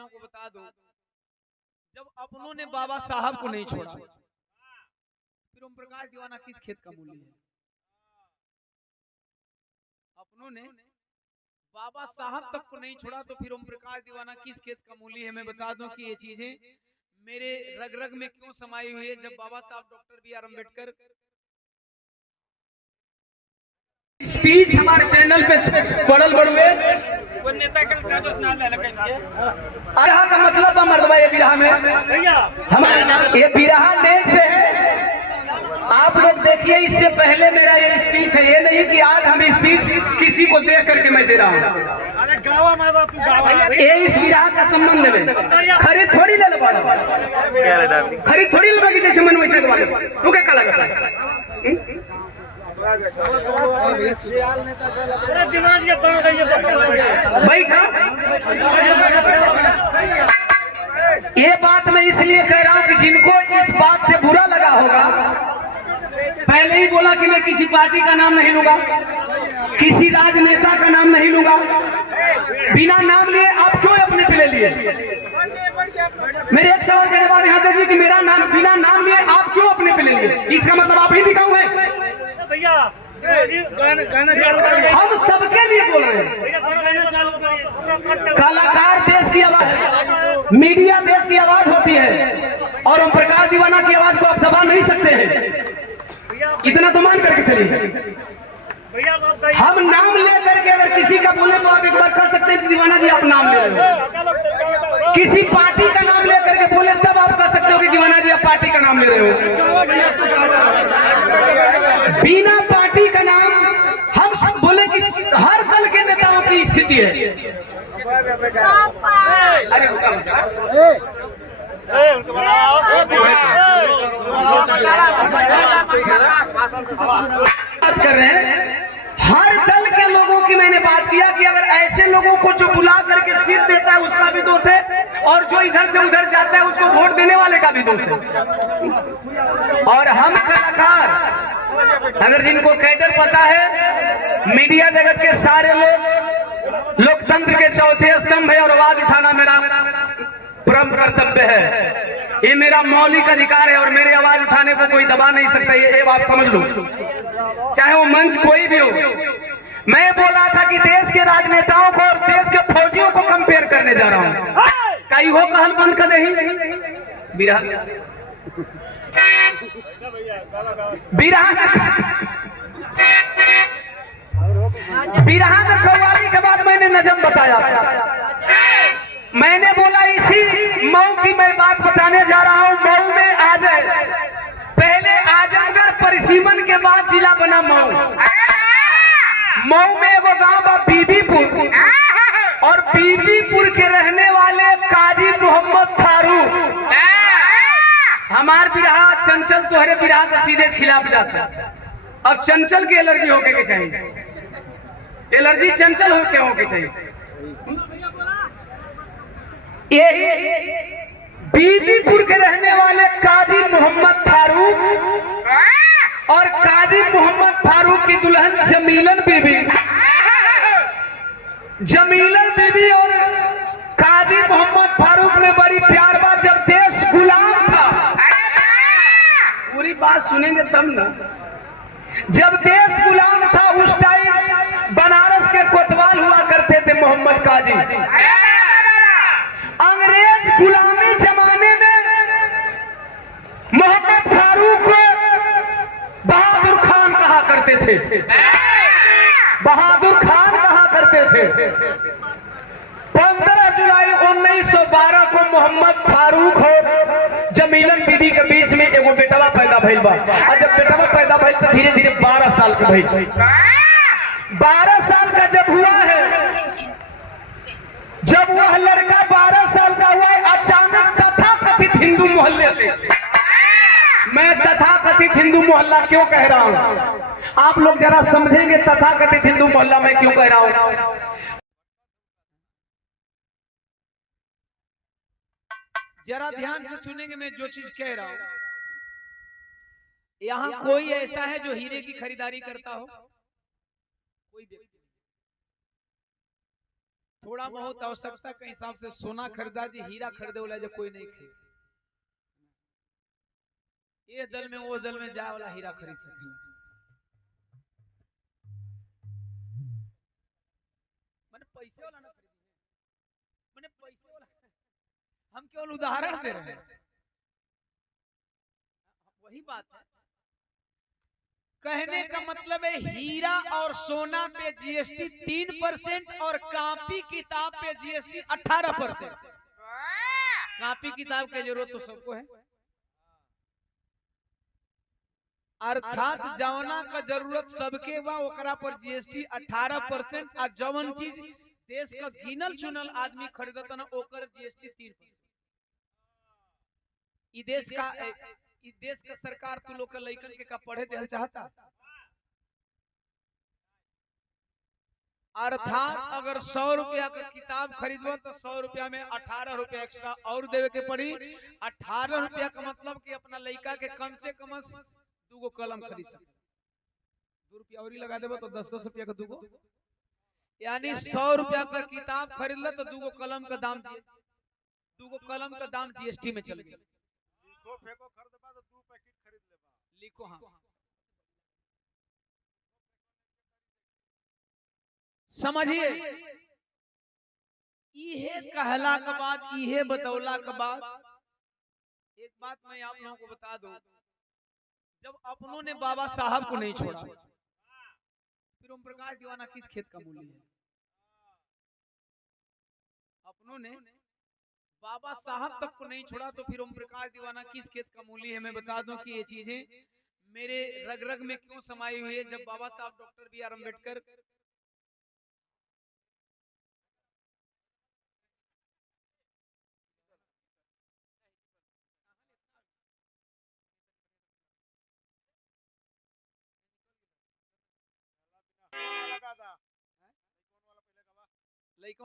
देहातियों को बता दूं, जब अपनों ने बाबा साहब को नहीं छोड़ा, फिर ओम प्रकाश दीवाना किस खेत का मूल्य है? अपनों ने बाबा साहब तक को नहीं छोड़ा तो फिर ओम प्रकाश दीवाना किस खेत का मूल्य है? मैं बता दूं कि ये चीजें मेरे रग रग में क्यों समाई हुई है। जब Baba Saheb doctor B R Ambedkar speech हमारे चैनल पे पढ़ल बड़ुए अरहा का मतलब है मर्दबा ये बिरहा में हमारे ये बिरहा नेट पे है। आप लोग देखिए, इससे पहले मेरा ये स्पीच है, ये नहीं कि आज हम स्पीच किसी को देख करके मैं दे रहा हूँ। ये इस बिरहा का संबंध में खरीद थोड़ी ले पड़ा, खरीद थोड़ी ले जैसे मन वैसे वाले तू क्या कला बैठा। ये बात मैं इसलिए कह रहा हूं कि जिनको इस बात से बुरा लगा होगा, पहले ही बोला कि मैं किसी पार्टी का नाम नहीं लूंगा, किसी राजनेता का नाम नहीं लूंगा। बिना नाम लिए आप क्यों अपने पे ले लिए? मेरे एक सवाल का जवाब यहाँ दे दिए कि मेरा नाम बिना नाम लिए आप क्यों अपने पे ले लिए? इसका मतलब आप ही दिखाऊ है। हम सबके लिए बोल रहे हैं। कलाकार देश की आवाज, मीडिया देश की आवाज होती है, और ओम प्रकाश दीवाना की आवाज को आप दबा नहीं सकते हैं। इतना तो मान करके चलिए। हम नाम ले करके अगर किसी का बोले तो आप एक बार कह सकते हैं दीवाना जी आप नाम ले रहे हो। किसी पार्टी का नाम ले करके बोले तब आप कह सकते हो कि दीवाना जी आप पार्टी का नाम ले रहे हो। बिना पार्टी का नाम हम बोले कि हर दल के नेताओं की स्थिति है। अरे बात कर रहे हैं, हर दल के लोगों की मैंने बात किया कि अगर ऐसे लोगों को जो बुला करके सीट देता है उसका भी दोष है, और जो इधर से उधर जाता है उसको वोट देने वाले का भी दोष है। और हम कलाकार, अगर जिनको कैडर पता है, मीडिया जगत के सारे लोग लोकतंत्र के चौथे स्तंभ है, और आवाज उठाना मेरा परम कर्तव्य है। ये मेरा मौलिक अधिकार है, और मेरी आवाज उठाने को कोई दबा नहीं सकता। ये बात समझ लो, चाहे वो मंच कोई भी हो। मैं बोला था कि देश के राजनेताओं को और देश के फौजियों को कंपेयर करने जा रहा हूं। कई हो कहल बंद कर दे बिरहा में कव्वाली के बाद मैंने नजम बताया था। मैंने बोला इसी मऊ की मैं बात बताने जा रहा हूं। मऊ में आ जाए, पहले आजमगढ़ परिसीमन के बाद जिला बना मऊ। मऊ में एगो गांव बा बीबीपुर, और बीबीपुर के रहने वाले काजी मोहम्मद फारूक। हमार बिरहा चंचल तोहरे बिरहा के सीधे खिलाफ जाता। अब चंचल की एलर्जी होके के चाहिए, एलर्जी चंचल होके चाहिए। यही बीबीपुर के रहने वाले काजी मोहम्मद फारूक और काजी मोहम्मद फारूक की दुल्हन जमीलन बीबी, जमीलन बीबी और काजी मोहम्मद फारूक में बड़ी प्यार बात। जब देश गुलाम था, पूरी बात सुनेंगे तब ना। जब देश गुलाम था उस टाइम बनारस के कोतवाल हुआ करते थे मोहम्मद काजी। अंग्रेज गुलामी जमाने में मोहम्मद फारूक को बहादुर खान कहा करते थे, बहादुर खान कहा करते थे। 15 जुलाई 1912 को मोहम्मद फारूक और जमीलन बीबी के बीच में एगो बेटवा पैदा भइल बा। और जब बेटवा पैदा भइल तो धीरे धीरे 12 साल का भइल। 12 साल का जब हुआ है, जब वह लड़का 12 साल का हुआ, अचानक तथाकथित हिंदू मोहल्ले से, मैं तथाकथित हिंदू मोहल्ला क्यों कह रहा हूं, आप लोग जरा समझेंगे तथाकथित हिंदू मोहल्ला मैं क्यों कह रहा हूं। जरा ध्यान से सुनेंगे मैं जो चीज कह रहा हूं। यहाँ कोई ऐसा है जो हीरे की खरीदारी करता हो? कोई थोड़ा बहुत आवश्यकता के हिसाब से सोना खरीदा जी, हीरा खरीदे वाला जो कोई नहीं खरीद, ये दल में वो दल में जाए वाला हीरा खरीद सके। मैंने पैसे वाला ना खरीदी, मैंने पैसे वाला, हम केवल उदाहरण दे रहे हैं। वही बात है, कहने का मतलब है हीरा और सोना पे जीएसटी 3% और कॉपी किताब पे जीएसटी 18%। कॉपी किताब की जरूरत तो सबको है, अर्थात जवना का जरूरत सबके बा ओकरा पर जीएसटी 18% और जवन चीज देश का गिनल चुनल आदमी खरीदता ना ओकर जीएसटी 3%। ई देश का सरकार तू लोग के लइकन के का पढ़े देना चाहता। अर्थात अगर 100 रुपया का किताब खरीदबो तो 100 रुपया में 18 रुपया एक्स्ट्रा और देवे के पड़ी। 18 रुपया का मतलब कि अपना लइका के कम से कम 2 गो कलम खरीद सकते, 2 रुपया और लगा देबो तो 10-10 रुपया का 2 गो, यानी 100 रुपया का किताब खरीद लो तो 2 गो कलम का दाम, 2 गो कलम का दाम जीएसटी में चल गया। लिखो फेंको खरीदबा तो 2 पैकेट खरीद लेबा, लिखो हाँ, समझिए। इहे कहला के बाद, इहे बतौला के बाद एक बात मैं आप लोगों को बता दूं, जब अपनों ने बाबा साहब को नहीं छोड़ा, फिर ओम प्रकाश दीवाना किस खेत का मूल्य है? अपनों ने बाबा साहब तक को नहीं छोड़ा तो फिर ओम प्रकाश दीवाना किस खेत का मूल्य है? मैं बता दूं कि ये चीजें मेरे रग रग में क्यों समाई हुई है। जब बाबा साहब डॉक्टर बी.आर. अम्बेडकर लगा था लइका